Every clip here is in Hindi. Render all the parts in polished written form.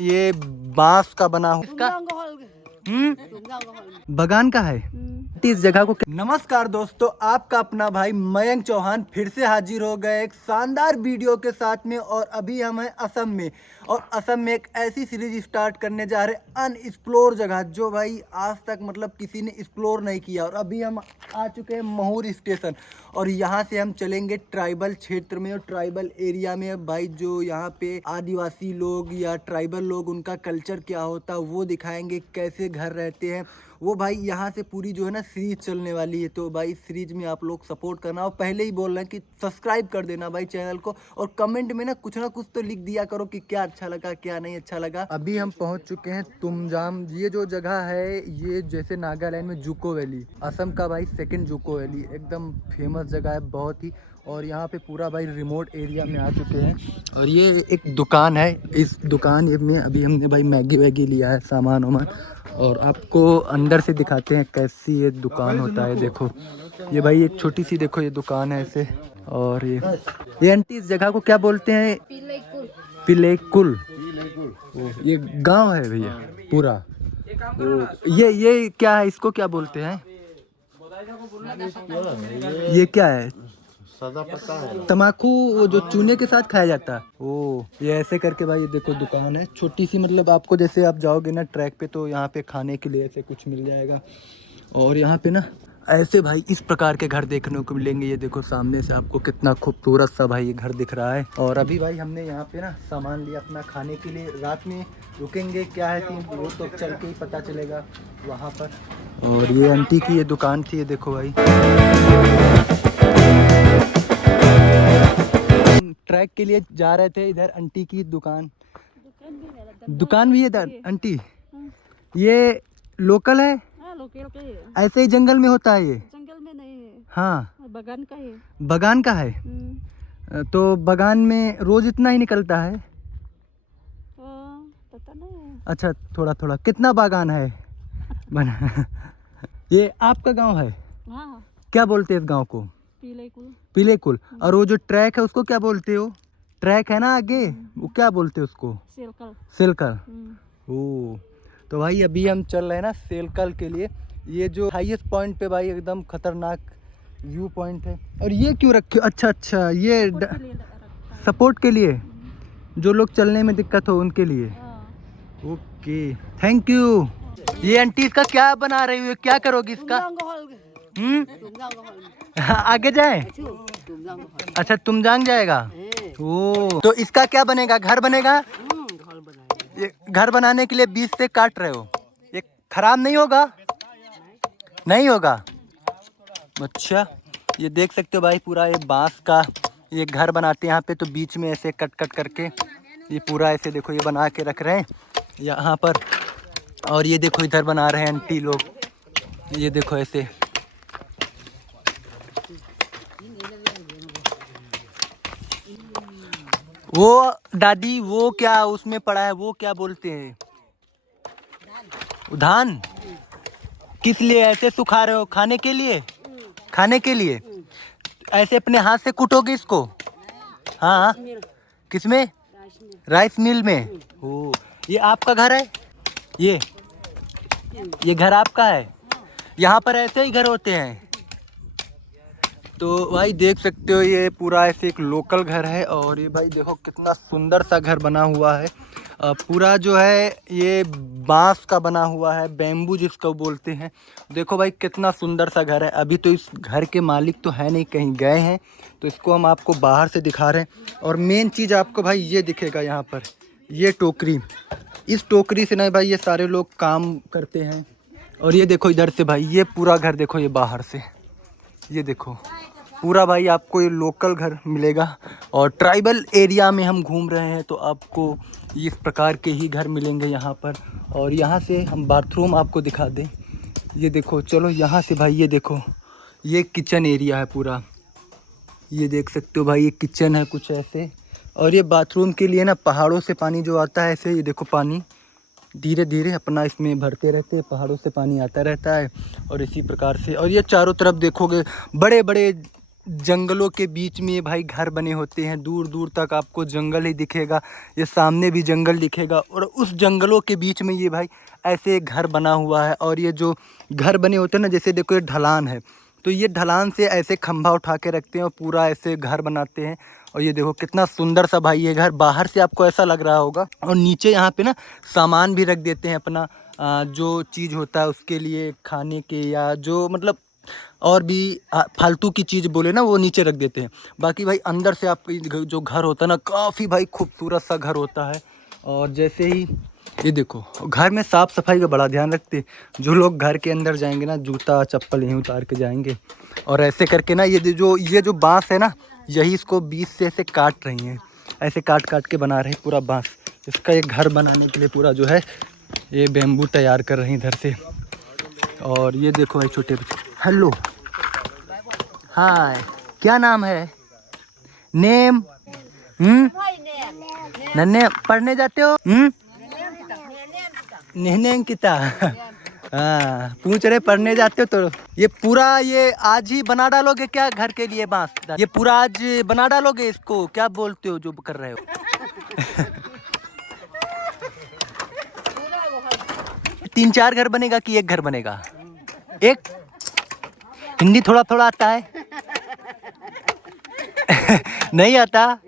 ये बांस का बना हुआ बगान का है। इस जगह को नमस्कार दोस्तों, आपका अपना भाई मयंक चौहान फिर से हाजिर हो गए एक शानदार वीडियो के साथ में। और अभी हम हैं असम में, और असम में एक ऐसी सीरीज स्टार्ट करने जा रहे हैं, अनएक्सप्लोर जगह जो भाई आज तक मतलब किसी ने एक्सप्लोर नहीं किया। और अभी हम आ चुके हैं महूर स्टेशन, और यहाँ से हम चलेंगे ट्राइबल क्षेत्र में और ट्राइबल एरिया में। भाई जो यहाँ पे आदिवासी लोग या ट्राइबल लोग, उनका कल्चर क्या होता है वो दिखाएंगे, कैसे घर रहते हैं वो। भाई यहाँ से पूरी जो है ना सीरीज चलने वाली है, तो भाई सीरीज में आप लोग सपोर्ट करना। और पहले ही बोल रहे हैं कि सब्सक्राइब कर देना भाई चैनल को, और कमेंट में ना कुछ तो लिख दिया करो कि क्या अच्छा लगा क्या नहीं अच्छा लगा। अभी हम पहुँच चुके हैं तुमजाम। ये जो जगह है ये जैसे नागालैंड में जुको वैली, असम का भाई सेकेंड जुको वैली, एकदम फेमस जगह है बहुत ही। और यहाँ पे पूरा भाई रिमोट एरिया में आ चुके हैं। और ये एक दुकान है, इस दुकान में अभी हमने भाई मैगी वैगी लिया है, सामान वामान। और आपको अंदर से दिखाते हैं कैसी ये दुकान होता है। देखो ये भाई एक छोटी सी देखो ये दुकान है ऐसे। और ये आंटी इस जगह को क्या बोलते हैं? पिलेकुल। ये गांव है भैया पूरा। ये क्या है, इसको क्या बोलते हैं? ये क्या है? सदा पता है, तम्बाकू, वो जो चूने के साथ खाया जाता है। ओ ये ऐसे करके भाई ये देखो दुकान है छोटी सी, मतलब आपको जैसे आप जाओगे ना ट्रैक पे तो यहाँ पे खाने के लिए ऐसे कुछ मिल जाएगा। और यहाँ पे ना ऐसे भाई इस प्रकार के घर देखने को मिलेंगे। ये देखो सामने से आपको कितना खूबसूरत सा भाई ये घर दिख रहा है। और अभी भाई हमने यहाँ पे ना सामान लिया अपना खाने के लिए, रात में रुकेंगे क्या है सीन वो तो चल के ही पता चलेगा वहाँ पर। और ये आंटी की ये दुकान थी, ये देखो भाई। ट्रैक के लिए जा रहे थे, इधर आंटी की दुकान भी है इधर। आंटी ये लोकल है? लोकल का है। ऐसे ही जंगल में होता है ये? जंगल में नहीं है, हाँ बगान का है। बगान का है। तो बगान में रोज इतना ही निकलता है? पता नहीं। अच्छा थोड़ा थोड़ा। कितना बागान है बना? ये आपका गांव है? हाँ। क्या बोलते हैं इस गांव को? पिलेकुल। पिलेकुल। और वो जो ट्रैक है उसको क्या बोलते हो? ट्रैक है ना आगे, वो क्या बोलते हैं उसको? सेलकल। सेलकल। ओ तो भाई अभी हम चल रहे हैं ना सेलकल के लिए। ये जो हाईएस्ट पॉइंट पे भाई एकदम खतरनाक व्यू पॉइंट है। और ये क्यों रखे? अच्छा ये सपोर्ट के लिए, जो लोग चलने में दिक्कत हो उनके लिए। Okay thank you. ये आंटी इसका क्या बना रही हो, क्या करोगी इसका? आगे जाए? अच्छा तुमजांग जाएगा। ओ तो इसका क्या बनेगा? घर बनेगा? ये घर बनाने के लिए बीच से काट रहे हो, ये खराब नहीं होगा? नहीं होगा। अच्छा ये देख सकते हो भाई पूरा ये बांस का ये घर बनाते हैं यहाँ पे, तो बीच में ऐसे कट करके ये पूरा ऐसे देखो ये बना के रख रहे हैं यहाँ पर। और ये देखो इधर बना रहे हैं आंटी लोग, ये देखो ऐसे। वो दादी वो क्या उसमें पड़ा है, वो क्या बोलते हैं? धान। किस लिए ऐसे सुखा रहे हो? खाने के लिए? खाने के लिए ऐसे अपने हाथ से कूटोगे इसको? हाँ किसमें? राइस मिल में। ओ ये आपका घर है? ये घर आपका है? यहाँ पर ऐसे ही घर होते हैं? तो भाई देख सकते हो ये पूरा ऐसे एक लोकल घर है। और ये भाई देखो कितना सुंदर सा घर बना हुआ है। पूरा जो है ये बांस का बना हुआ है, बैम्बू जिसको बोलते हैं। देखो भाई कितना सुंदर सा घर है। अभी तो इस घर के मालिक तो है नहीं, कहीं गए हैं, तो इसको हम आपको बाहर से दिखा रहे हैं। और मेन चीज़ आपको भाई ये दिखेगा यहाँ पर, ये टोकरी। इस टोकरी से ना भाई ये सारे लोग काम करते हैं। और ये देखो इधर से भाई ये पूरा घर देखो, ये बाहर से ये देखो पूरा भाई आपको ये लोकल घर मिलेगा। और ट्राइबल एरिया में हम घूम रहे हैं तो आपको इस प्रकार के ही घर मिलेंगे यहाँ पर। और यहाँ से हम बाथरूम आपको दिखा दें, ये देखो चलो यहाँ से भाई ये देखो ये किचन एरिया है पूरा, ये देख सकते हो भाई ये किचन है कुछ ऐसे। और ये बाथरूम के लिए ना पहाड़ों से पानी जो आता है ऐसे, ये देखो पानी धीरे धीरे अपना इसमें भरते रहते हैं, पहाड़ों से पानी आता रहता है और इसी प्रकार से। और ये चारों तरफ देखोगे बड़े बड़े जंगलों के बीच में भाई घर बने होते हैं, दूर दूर तक आपको जंगल ही दिखेगा, ये सामने भी जंगल दिखेगा और उस जंगलों के बीच में ये भाई ऐसे घर बना हुआ है। और ये जो घर बने होते हैं ना, जैसे देखो ये ढलान है, तो ये ढलान से ऐसे खंभा उठा के रखते हैं और पूरा ऐसे घर बनाते हैं। और ये देखो कितना सुंदर सा भाई ये घर, बाहर से आपको ऐसा लग रहा होगा। और नीचे यहाँ पे ना सामान भी रख देते हैं अपना, जो चीज़ होता है उसके लिए खाने के, या जो मतलब और भी फालतू की चीज़ बोले ना, वो नीचे रख देते हैं। बाकी भाई अंदर से आपका जो घर होता है ना, काफ़ी भाई खूबसूरत सा घर होता है। और जैसे ही ये देखो, घर में साफ़ सफाई का बड़ा ध्यान रखते हैं। जो लोग घर के अंदर जाएंगे ना, जूता चप्पल यहीं उतार के जाएंगे। और ऐसे करके ना ये जो बाँस है ना, यही इसको बीच से ऐसे काट रही हैं, ऐसे काट काट के बना रहे हैं पूरा बाँस। इसका एक घर बनाने के लिए पूरा जो है ये बेम्बू तैयार कर रही हैं इधर से। और ये देखो भाई छोटे बच्चे, हेलो हाय, क्या नाम है? नेम? नन्हे पढ़ने जाते हो? नन्हे अंकिता। हाँ, पूछ रहे पढ़ने जाते हो तो ये पूरा ये आज ही बना डालोगे क्या घर के लिए बांस? ये पूरा आज बना डालोगे इसको? क्या बोलते हो जो कर रहे हो? 3-4 घर बनेगा कि एक घर बनेगा? एक। हिंदी थोड़ा थोड़ा आता है? नहीं आता?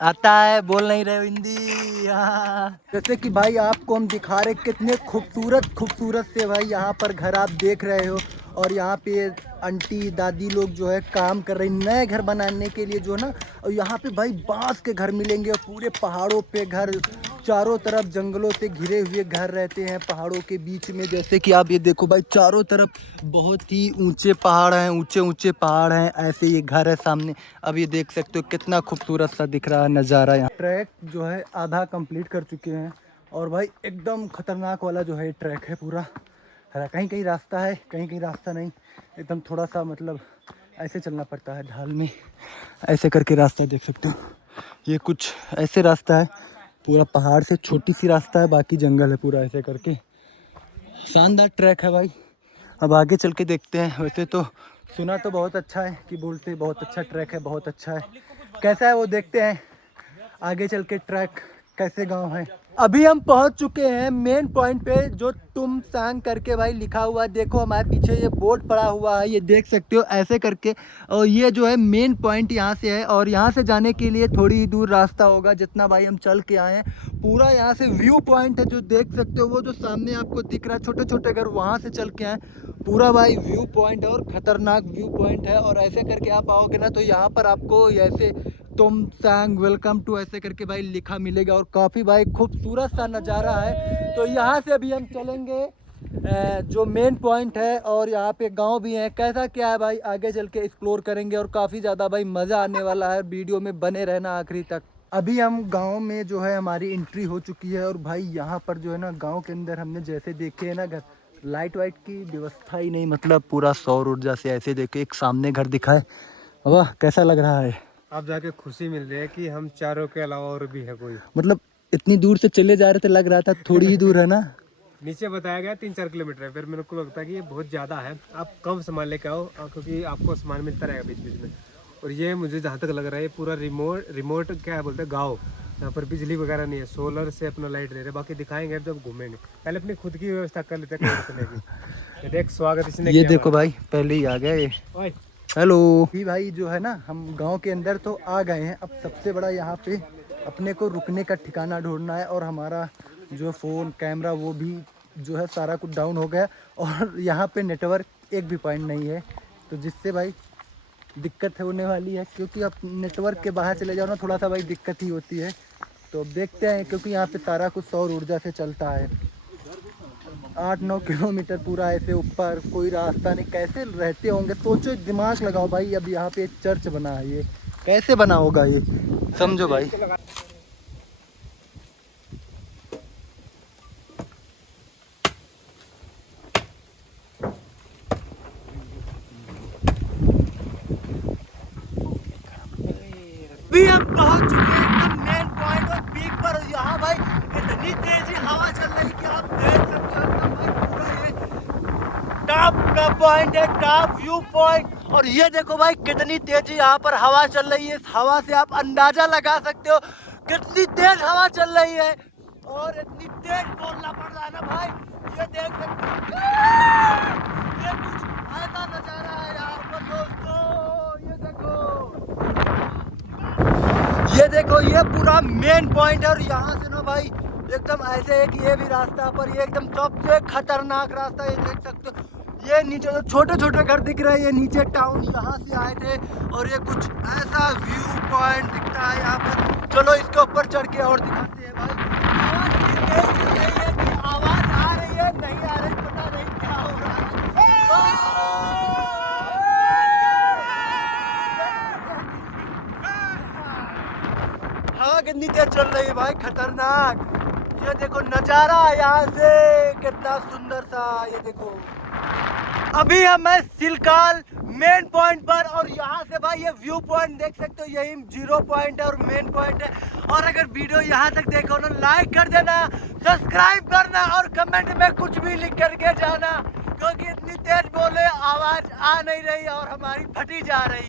आता है, बोल नहीं रहे हो हिंदी। हाँ, जैसे कि भाई आपको हम दिखा रहे कितने खूबसूरत से भाई यहाँ पर घर आप देख रहे हो। और यहाँ पे आंटी दादी लोग जो है काम कर रहे हैं नए घर बनाने के लिए जो है ना। और यहाँ पे भाई बांस के घर मिलेंगे और पूरे पहाड़ों पे घर, चारों तरफ जंगलों से घिरे हुए घर रहते हैं पहाड़ों के बीच में। जैसे कि आप ये देखो भाई, चारों तरफ बहुत ही ऊंचे पहाड़ हैं, ऊंचे पहाड़ हैं, ऐसे ये घर है सामने। अब ये देख सकते हो कितना खूबसूरत सा दिख रहा है नज़ारा। यहाँ ट्रैक जो है आधा कंप्लीट कर चुके हैं और भाई एकदम खतरनाक वाला जो है ट्रैक है पूरा। कहीं कहीं रास्ता है, कहीं कहीं रास्ता नहीं, एकदम थोड़ा सा मतलब ऐसे चलना पड़ता है ढाल में, ऐसे करके रास्ता देख सकते हो। ये कुछ ऐसे रास्ता है, पूरा पहाड़ से छोटी सी रास्ता है, बाकी जंगल है पूरा ऐसे करके। शानदार ट्रैक है भाई। अब आगे चल के देखते हैं। वैसे तो सुना तो बहुत अच्छा है कि बोलते बहुत अच्छा ट्रैक है, बहुत अच्छा है। कैसा है वो देखते हैं आगे चल के ट्रैक कैसे गांव है। अभी हम पहुंच चुके हैं मेन पॉइंट पे, जो तुम सांग करके भाई लिखा हुआ है। देखो हमारे पीछे ये बोर्ड पड़ा हुआ है, ये देख सकते हो ऐसे करके। और ये जो है मेन पॉइंट यहाँ से है और यहाँ से जाने के लिए थोड़ी ही दूर रास्ता होगा, जितना भाई हम चल के आए हैं। पूरा यहाँ से व्यू पॉइंट है जो देख सकते हो, वो जो सामने आपको दिख रहा है छोटे छोटे घर, वहाँ से चल के आए। पूरा भाई व्यू पॉइंट है और ख़तरनाक व्यू पॉइंट है। और ऐसे करके आप आओगे ना तो यहाँ पर आपको ऐसे तुम सांग वेलकम टू ऐसे करके भाई लिखा मिलेगा और काफ़ी भाई खूबसूरत सा नज़ारा है। तो यहाँ से अभी हम चलेंगे जो मेन पॉइंट है और यहाँ पे गांव भी है। कैसा क्या है भाई आगे चल के एक्सप्लोर करेंगे और काफ़ी ज़्यादा भाई मज़ा आने वाला है। वीडियो में बने रहना आखिरी तक। अभी हम गांव में जो है हमारी एंट्री हो चुकी है और भाई यहाँ पर जो है ना गाँव के अंदर हमने जैसे देखे है ना घर, लाइट वाइट की व्यवस्था ही नहीं, मतलब पूरा सौर ऊर्जा से ऐसे देखे। एक सामने घर दिखाए, वाह कैसा लग रहा है। अब जाके खुशी मिल रही है कि हम चारों के अलावा और भी है कोई। मतलब इतनी दूर से चले जा रहे थे, लग रहा था थोड़ी ही दूर है ना। नीचे बताया गया 3-4 किलोमीटर है, फिर मेरे को लगता है कि ये बहुत ज़्यादा है। आप कम सामान लेके आओ क्योंकि आपको सामान मिलता रहेगा बीच बीच में। और ये मुझे जहाँ तक लग रहा है ये पूरा रिमोट क्या बोलते हैं गाँव, यहाँ पर बिजली वगैरह नहीं है, सोलर से अपना लाइट ले रहे। बाकी दिखाएंगे जब घूमेंगे, पहले अपनी खुद की व्यवस्था कर लेते हैं। देख स्वागत इसने ये देखो भाई पहले ही आ गया ये। ओए हेलो भाई जो है ना हम गांव के अंदर तो आ गए हैं। अब सबसे बड़ा यहाँ पे अपने को रुकने का ठिकाना ढूंढना है और हमारा जो फ़ोन कैमरा वो भी जो है सारा कुछ डाउन हो गया और यहाँ पे नेटवर्क एक भी पॉइंट नहीं है, तो जिससे भाई दिक्कत होने वाली है। क्योंकि अब नेटवर्क के बाहर चले जाओ ना थोड़ा सा भाई दिक्कत ही होती है। तो देखते हैं, क्योंकि यहाँ पे सारा कुछ सौर ऊर्जा से चलता है। 8-9 किलोमीटर पूरा ऐसे ऊपर, कोई रास्ता नहीं, कैसे रहते होंगे सोचो, दिमाग लगाओ भाई। अब यहाँ पे एक चर्च बना है, ये कैसे बना होगा ये समझो भाई। अभी हम पहुंच चुके हैं एकदम मेन पॉइंट और पीक पर। यहाँ भाई इतनी तेजी हवा चल रही कि आप देख सकते हो एकदम भाई पूरा ये टॉप का पॉइंट है, टॉप व्यू पॉइंट। और ये देखो भाई कितनी तेज यहाँ पर हवा चल रही है। इस हवा से आप अंदाजा लगा सकते हो कितनी तेज हवा चल रही है और इतनी तेज बोलना पड़ रहा है ना भाई। ये देख सकते हो, ये कुछ ऐसा नजारा है यहाँ पर दोस्तों। ये देखो ये पूरा मेन पॉइंट है और यहाँ से ना भाई एकदम ऐसे है कि ये भी रास्ता पर ये एकदम सबसे खतरनाक रास्ता। ये देख सकते हो ये नीचे जो छोटे छोटे घर दिख रहे हैं ये नीचे टाउन यहाँ से आए थे और ये कुछ ऐसा व्यू पॉइंट दिखता है यहाँ पर। चलो इसके ऊपर चढ़ के और दिखाते हैं भाई। आवाज आ रही है नहीं आ रही पता नहीं क्या हो रहा है। हवा कितनी तेज चल रही है भाई, खतरनाक। ये देखो नजारा यहाँ से कितना सुंदर सा। ये देखो अभी हम है सिलकाल मेन पॉइंट पर और यहाँ से भाई ये व्यू पॉइंट देख सकते हो यही 0 पॉइंट है और मेन पॉइंट है। और अगर वीडियो यहाँ तक देखो ना लाइक कर देना, सब्सक्राइब करना और कमेंट में कुछ भी लिख करके जाना क्योंकि इतनी तेज बोले आवाज आ नहीं रही और हमारी फटी जा रही।